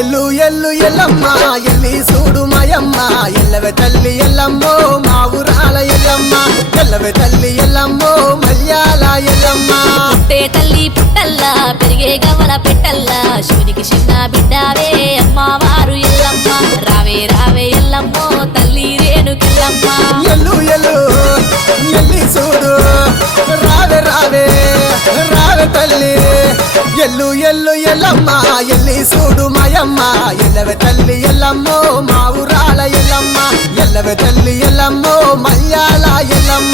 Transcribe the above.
ఎల్లు ఎల్లు ఎల్లమ్మ ఎల్లి చూడు మాయమ్మ ఎల్లవే తల్లి ఎల్లమ్మో మా ఊరాల ఎల్లమ్మ ఎల్లవే తల్లి ఎల్లమ్మో మల్యాల ఎల్లమ్మ పుట్టే తల్లి పుట్టల్లా పెరిగే గవల పెట్టల్లా శివునికి చిన్న బిడ్డావే అమ్మవారు ఎల్లమ్మ రావే రావే ఎల్లమ్మో తల్లి రేణుకెల్లమ్మ ఎల్లు ఎల్లు ఎల్లి చూడు రావే రావే రావే తల్లి ఎల్లు ఎల్లు ఎల్లమ్మ ఎల్లి చూడు మాయమ్మ ఎల్లవే తల్లి ఎల్లమ్మో మా ఊరాల ఎల్లమ్మ ఎల్లవే తల్లి ఎల్లమ్మో మల్యాల ఎల్లమ్మ